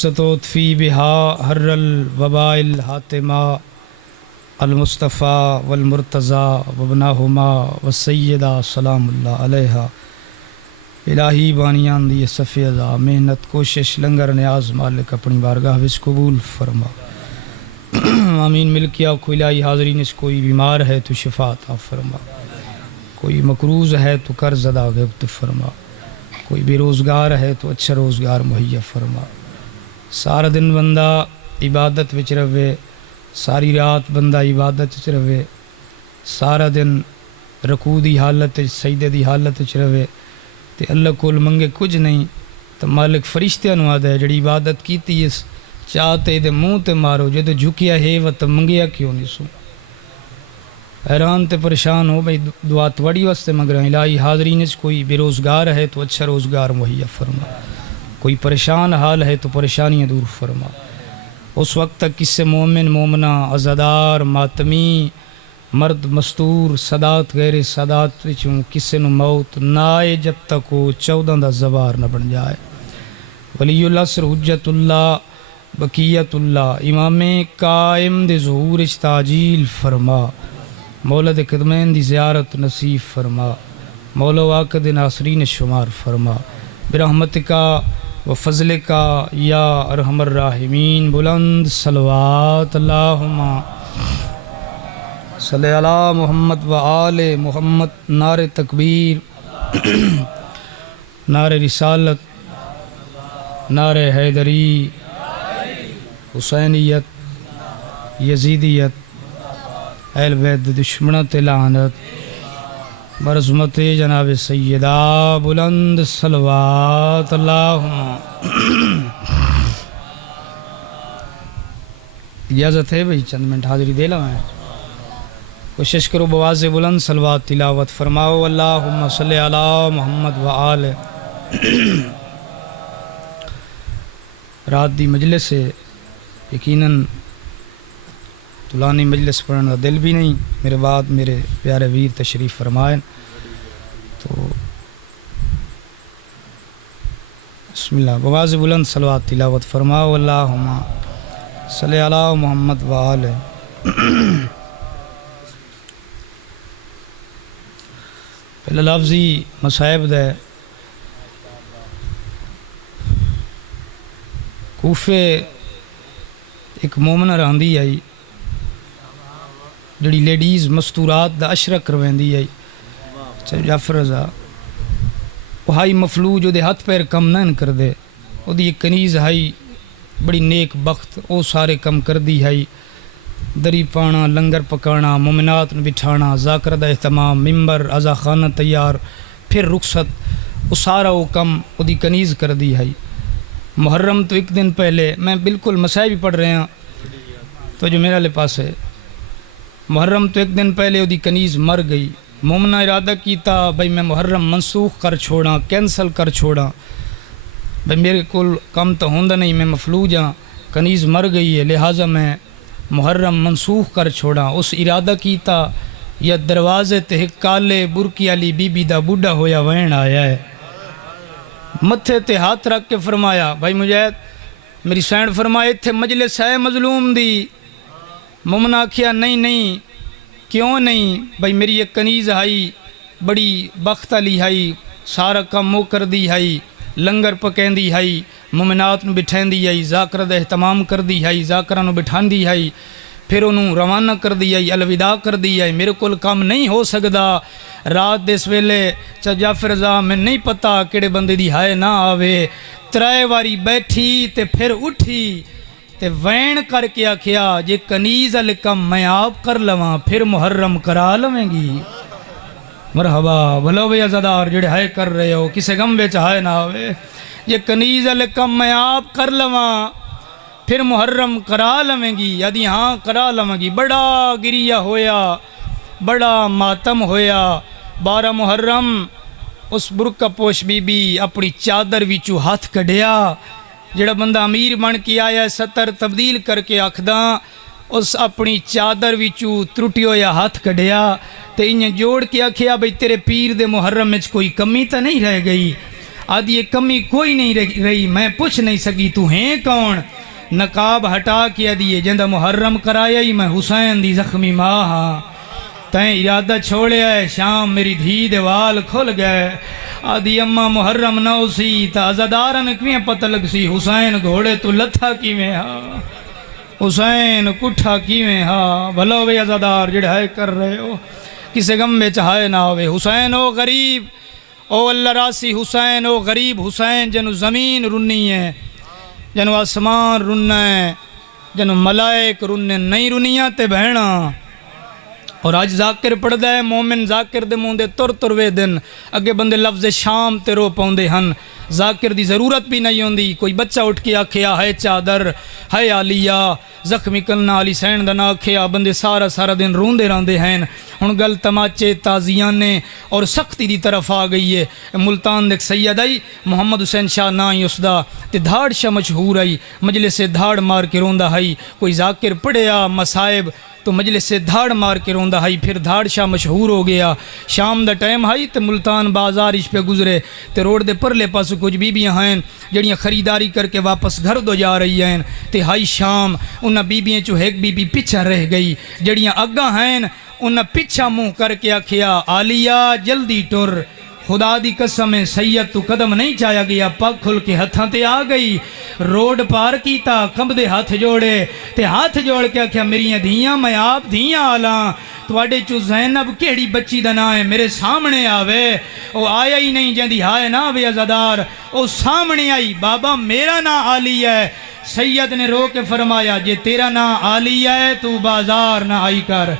ستوطفی بہا حر الوبائل حاتمہ المصطفیٰ والمرتضیٰ وابنہما والسیدہ سلام اللہ علیہا الہی بانیان دی صفی ازا محنت کوشش لنگر نیاز مالک اپنی بارگاہ وچ قبول فرما آمین۔ مل کیا کو الہی حاضرین اس کوئی بیمار ہے تو شفا عطا فرما، کوئی مقروض ہے تو قرض ادا غبط فرما، کوئی بے روزگار ہے تو اچھا روزگار مہیا فرما۔ سارا دن بندہ عبادت وچ رہے، ساری رات بندہ عبادت وچ رہے، سارا دن رکوع دی حالت سجدے دی حالت وچ رہے تے اللہ کول منگے کچھ نہیں تو مالک فرشتیاں نو آدھا ہے جڑی عبادت کیتی اس چاہتے دے منہ تے مارو جے تو جھکیا ہے و تو منگیا کیوں نہیں سو۔ حیران تے پریشان ہو بھئی دعا توڑی واسطے منگ رہے ہیں الہی حاضرین اس کوئی بے روزگار ہے تو اچھا روزگار مہیا فرما، کوئی پریشان حال ہے تو پریشانیاں دور فرما۔ اس وقت تک کس سے مومن مومنہ عزادار ماتمی مرد مستور صدات غیر صدات وچوں کسے نو موت نہ آئے جب تک وہ 14 دا زوار نہ بن جائے۔ ولی العصر حجت اللہ بقیت اللہ امام قائم دے ظہور تاجیل فرما، مولا دے قدمین دی زیارت نصیب فرما، مولا واقع دے ناصرین شمار فرما برحمتکا و فضلکا یا ارحم الراحمین۔ بلند صلوات اللہم صلی علی محمد و آل محمد۔ نعرہ تکبیر، نعرہ رسالت، نعرہ حیدری، حسینیت، یزیدیت، اہل بیت دشمنت لعنت برزمت جناب سیدہ۔ بلند صلوات اللہم۔ اجازت ہے بھئی چند منٹ حاضری دے لوں میں، کوشش کرو بواز بلند صلوات تلاوت فرماؤ۔ اللہم صلی علی محمد و آل۔ رات دی مجلس سے یقیناً طولانی مجلس پڑھنے کا دل بھی نہیں، میرے بعد میرے پیارے ویر تشریف فرمائیں تو بسم اللہ بواز بلند صلوات تلاوت فرماؤ۔ اللہم صلی علی محمد و آل۔ پہلے لفظی مصائب دے کوفے ایک مومنہ رہندی آئی جڑی لیڈیز مستورات دا اشرک کرویندی آئی چاہے جعفر رضا وہ ہائی مفلو جو دے ہاتھ پیر کم نہ کر دے وہ دی ایک کنیز ہائی بڑی نیک بخت وہ سارے کم کر دی ہائی، دری پانا، لنگر پکانا، مومنات بٹھانا، ذاکر دا اہتمام، ممبر ازا خانہ تیار، پھر رخصت، وہ سارا وہ کم وہ دی کنیز کر دی ہائی۔ محرم تو ایک دن پہلے میں بالکل مسائل بھی پڑھ رہے ہیں تو جو میرا لے پاس ہے، محرم تو ایک دن پہلے وہ دی کنیز مر گئی۔ مومنہ ارادہ کیتا بھئی میں محرم منسوخ کر چھوڑا، کینسل کر چھوڑا، بھئی میرے کول کم تو ہوندہ نہیں، میں مفلوج ہاں، کنیز مر گئی ہے لہٰذا میں محرم منسوخ کر چھوڑا۔ اس ارادہ کیتا یا دروازے تے ایک کالے برکی علی بی بی دا بوڑھا ہویا وین آیا ہے، متھے تے ہاتھ رکھ کے فرمایا بھائی مجاہد میری سینڈ فرمائے تھے مجلس ہے مظلوم دی۔ مومنہ آکھیا نہیں کیوں نہیں، بھائی میری ایک کنیز آئی بڑی بخت علی آئی، سارا کم مو کر دی آئی، لنگر پکین دی آئی، مومنات نو بٹھین دی آئی، ذاکر دا اہتمام کر دی آئی، ذاکرہ نو بٹھان دی آئی، پھر انہوں روانہ کر دی آئی، الوداع کر دی آئی، میرے کول کام نہیں ہو سکدا۔ رات دس ویلے چا جعفر رضا میں نہیں پتا کیڑے بندے دی ہائے نہ آوے، ترائے واری بیٹھی تے پھر اٹھی تے وین کر کے آکھیا جے کنیز الکم میں آپ کر لواں پھر محرم کرا لویں گی۔ مرحبا بھلو بھئی عزادار جڑے ہائے کر رہے ہو کسے غم بے چاہے نہ ہوئے، جے کنیز الکم میں آپ کر لواں پھر محرم کرا لویں گی، یادی ہاں کرا لویں گی۔ بڑا گریہ ہویا، بڑا ماتم ہویا۔ 12 محرم اس برکہ پوش بی بی اپنی چادر ویچو ہاتھ کڑیا، جڑا بندہ امیر بن کے آیا ہے ستر تبدیل کر کے آکھداں اس اپنی چادر ویچو ترٹی ہویا ہاتھ کڑیا تے انہیں جوڑ کے آکھیا بھئی تیرے پیر دے محرم میں کوئی کمی تا نہیں رہ گئی۔ آدھی یہ کمی کوئی نہیں رہی، میں پوچھ نہیں سکی تو ہیں کون؟ نقاب ہٹا کے آدھی جندہ محرم کرایا ہی میں حسین دی زخمی ماں ہاں، تین ارادہ چھوڑیا ہے شام میری دھی دے وال کھل گئے، آدھی اماں محرم نہ سی تا عزادارن کیویں پتہ لگ سی حسین گھوڑے تو لتھا کیویں ہاں، حسین کٹھا کیویں ہاں، بھلو وے عزادار جڑے ہے کر رہے ہو کسے غم میں چاہے نہ ہوئے، حسین او غریب او اللہ راسی حسین او غریب حسین جنو زمین رنی ہے، جنو آسمان رننا ہے، جنو ملائک رننے نہیں رنیاں تے بہنا، اور آج ذاکر پڑھ دے مومن ذاکر دے مون دے تر تروے دن اگے بندے لفظ شام تے رو پاؤں دے ہن، ذاکر دی ضرورت بھی نہیں ہوندی، کوئی بچہ اٹھ کے آکھیا ہے چادر ہے عالیہ زخمی کلنا علی سین دا نا آکھیا بندے سارا دن روندے راندے ہیں، ہن گل تماچے تازیانے اور سختی دی طرف آ گئی ہے، ملتان دیکھ سید آئی محمد حسین شاہ نا ہی اس دا تے دھاڑ شاہ مشہور آئی مجلس سے دھاڑ مار کے روندہ ہے، کوئی ذاکر پڑھیا مسائب تو مجلس سے دھاڑ مار کے روندہ ہے، پھر دھاڑ شاہ مشہور ہو گیا، شام دا ٹائم ہے تے ملتان بازار اس پہ گزرے تے روڈ دے پرلے پاس کچھ بیبیاں ہیں جڑیاں خریداری کر کے واپس گھر دو جا رہی ہیں، تے ہائی شام انہاں بیبیاں چو ایک بی بی پیچھا رہ گئی، جڑیاں اگاں ہیں انہاں پیچھا منہ کر کے آکھیا عالیہ جلدی ٹر، خدا دی قسم ہے سید تو قدم نہیں چایا گیا، پگ کھل کے ہتھاں تے آ گئی، روڈ پار کیتا کم دے ہاتھ جوڑے تے ہاتھ جوڑ کے آکھیا میریاں دھیاں میں آپ دھیاں آلاں، تواڈے چو زینب کیڑی بچی دا نا ہے میرے سامنے آوے، او آیا ہی نہیں جندی ہائے نا وے عزادار، او سامنے آئی بابا میرا نا عالی ہے، سید نے رو کے فرمایا جے تیرا نا عالی ہے تو بازار نہ آئی کر،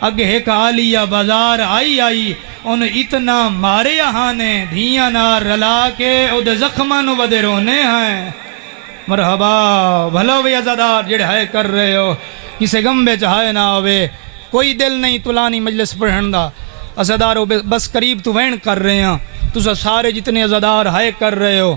اگے ایک عالیہ بازار آئی ان اتنا مارے یہاں نے دھیاں نہ رلا کے او دے زخماں نو ودے رونے ہیں، مرحبا بھلو بھی عزادار جڑے ہے کر رہے ہو کسے غم بے چاہے نہ ہوئے، کوئی دل نہیں تلانی مجلس پڑھن دا، عزادارو بس قریب تو وین کر رہے ہیں، تسا سارے جتنے عزادار ہے کر رہے ہو،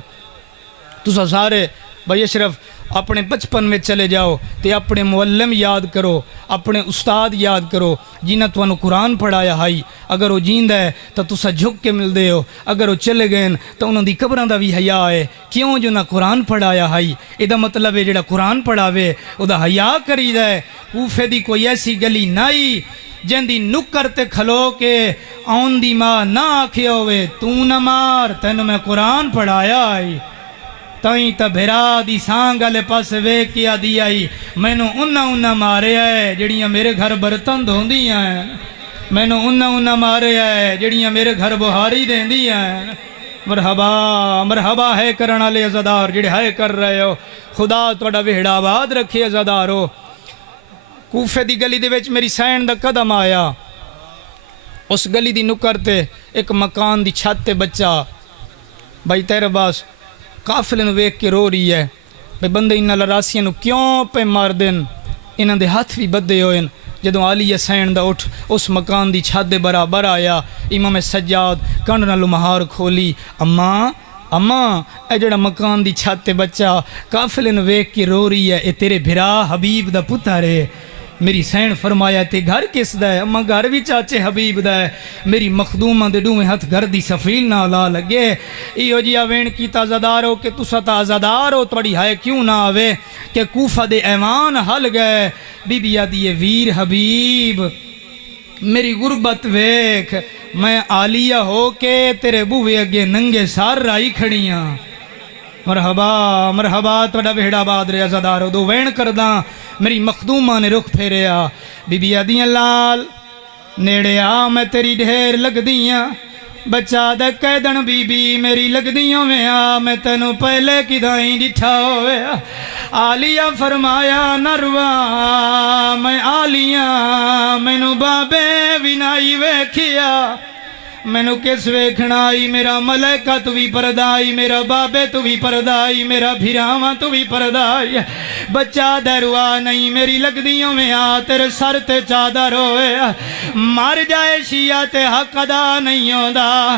تسا سارے بھائی اشرف اپنے بچپن میں چلے جاؤ تے اپنے معلم یاد کرو، اپنے استاد یاد کرو جنہاں تانوں قرآن پڑھایا ہے، اگر وہ جیند ہے تو تسا جھک کے مل دے ہو، اگر وہ چلے گئے تو انہوں دی قبراں دا بھی حیا ہے، کیوں جو نہ قرآن پڑھایا ہے، ادا مطلب ہے جڑا قرآن پڑھاوے او دا حیا کری دے، کوفے دی کوئی ایسی گلی نہیں جن دی نکر تے کھلو کے آن دی ماں نہ آکھے ہوئے تو نہ مار تینوں میں قرآن پڑھایا ہے، تائیں تا بھرا دی سانگ آلے پاس وے کیا دیا ہی میں نو انہ مارے آئے جڑیاں میرے گھر برتن دھون دیا ہیں، میں نو انہ مارے آئے جڑیاں میرے گھر بہاری دین دیا ہیں، مرحبا ہے کرنا لے عزادار جڑے ہے کر رہے ہو، خدا توڑا وہڑا آباد رکھے عزادارو، کوفے دی گلی دے وچ میری سین دا قدم آیا، اس گلی دی نکر تے ایک مکان دی چھت تے بچہ بھائی تیرے باس قافلے نو ویک کے رو رہی ہے، بھئی بندے انہاں لراسیاں نو کیوں پہ مار دن، انہاں دے ہاتھ بھی بدے ہوئے، جدوں عالی سین دا اٹھ اس مکان دی چھت دے برابر آیا، امام سجاد کنڈ نالو مہار کھولی، اماں اے جڑا مکان دی چھت تے بچہ قافلے نو ویک کے رو رہی ہے، اے تیرے بھرا حبیب دا پتر ہے، میری سین فرمایا تے گھر کس دا ہے، اماں گھر بھی چاچے حبیب دا ہے، میری مخدومہ دے ڈویں ہاتھ گھر دی سفیل نہ لا لگے، ایو جی آوین کی تازدارو کہ تسا تازدارو توڑی ہائے کیوں نہ آوے کہ کوفہ دے ایوان حل گئے، بی بی آدھی ویر حبیب میری غربت ویکھ میں عالیہ ہو کے تیرے بوے اگے ننگے سار رائی کھڑیاں، مرحبا توڑا بہڑا باد رہا عزادارو دو وین کرداں، میری مخدومہ نے رخ پھیریا، بی بی آدیاں لال نیڑے آ میں تیری ڈھیر لگ دیاں، بچہ دے قیدن بی بی میری لگ دیوں میں آ میں تینوں پہلے کی دائیں ڈٹھا ہوئے، عالیہ فرمایا نروا میں عالیہ مینو بابے ونائی ویکھیا، مینو کس ویکھنائی میرا ملائکہ تو بھی پردائی، میرا بابے تو بھی پردائی، میرا بھیراواں تو بھی پردائی، بچہ دروا نہیں میری لگ دیوں میں آ تیرے سر تے چادر ہوئے، مر جائے شیعہ تے حق ادا نہیں ہوندا،